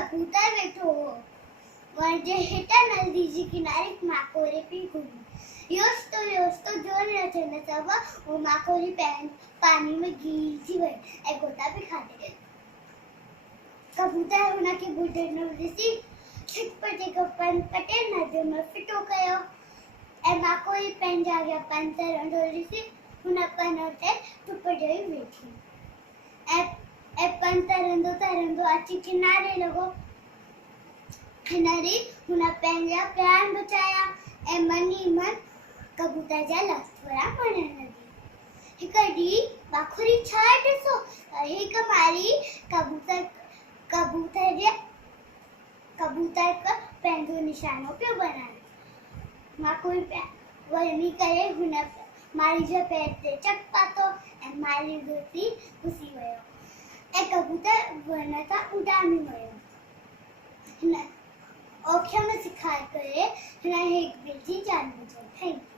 कबूतर वेठो हो वण जे हेठां नदी जे किनारे माकोरे पई घुमे। योस्तो जोर न थियण वो माकोरी पानी में गीजी वई ऐं गोता बि खाधे। कबूतर हुनखे ॿुॾंदो ॾिसी छिटपटे पटे नदियुनि में फिटो कयो ऐं माकोरी पंहिंजे अॻियां पंधु तरंदो ॾिसी हुन पन ते टुप ॾेई वेठी ऐं पंधु तरंदो अची किनारे लॻो। हिनरी हुन पंहिंजा प्राण बचाया ऐं मन ई मन कबूतर जा लथोरा मणण लॻी। हिकु ॾींहुं माखोरी छा ॾिसो त हिक मारी कबूतर पंहिंजो निशानो पियो बनाए। माखोरी वञी करे हुन मारी जे पेर ते चक पातो ऐं मारी ॾिसी घुसी वियो ऐं कबूतर वन तां उॾामी वियो। हिन औखिया में सिखाए करे हिन हिक ॿिए जी जान बचाई। Thank you.